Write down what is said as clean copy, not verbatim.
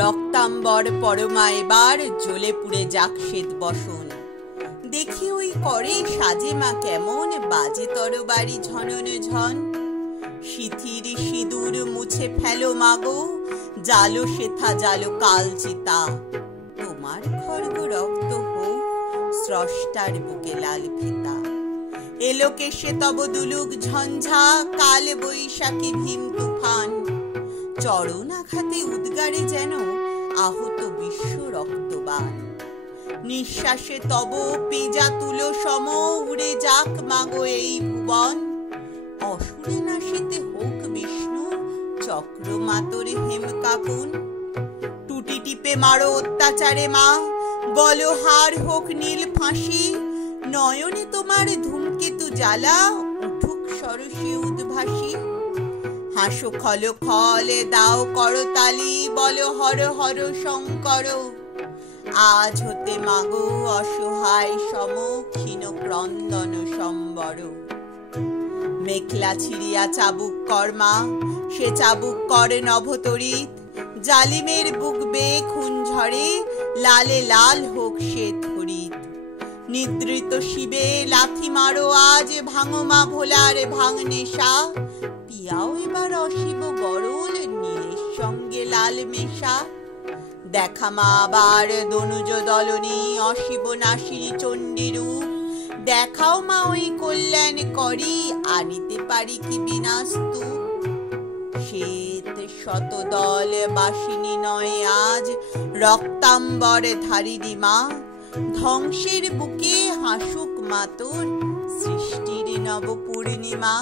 রক্তাম্বর পরমা এবার জ্বলে পুড়ে যাক শ্বেত বসন। দেখি ওই করে সাজে মা কেমন, বাজে তরবারি ঝনন ঝন। সিথির সিঁদুর মুছে ফেলো মাগো, জালো সেথা জালো কাল চিতা। তোমার খর্গ রক্ত হোক স্রষ্টার বুকে লাল ফিতা। এলো কেশে তব দুলুক ঝঞ্ঝা, কাল বৈশাখী ভীম তুফান। চরণ আঘাতে উদ্গারে যেন আহত বিশ্ব রক্তবান। নিঃশ্বাসে তব পেজা তুলো সম, উড়ে যাক মাগো এই ভুবন। অসুরে নাশিতে হোক বিষ্ণু চক্র মাতরে হেম কাপুন। টুটি টিপে মারো অত্যাচারে মা, গলহার হোক নীল ফাঁসি। নয়নে তোমার ধূমকেতু জ্বালা, উঠুক সরসী উদ্ভাসী। হাসো খল খলে দাও করতালি, বলো হর হর শঙ্কর। আজ হতে মাগো অসহায় সম, ক্ষীণ ক্রন্দন সম্বর। মেখলা ছিড়িয়া চাবুক কর্মা, সে চাবুক করে নভতরিত। জালিমের বুক বেয়ে খুন ঝরে, লালে লাল হোক শ্বেত হরিত। নিদ্রিত শিবে লাথি মারো আজ, ভাঙো মা ভোলার ভাঙনেশা। পিয়াও এবার অশিব গরল, নীলের সঙ্গে লাল মেশা। দেখা মা আবার দনুজ দলনী, অশিব নাসিনী চণ্ডী রূপ। দেখাও মা ওই কল্যাণ করি, আনিতে পারি কি বিনাস্তু। শ্বেত শতদল বাসিনী নয় আজ, রক্তাম্বর ধারিণী মা। ধ্বংসের বুকে হাসুক মা তোর, সৃষ্টির নব পূর্ণিমা।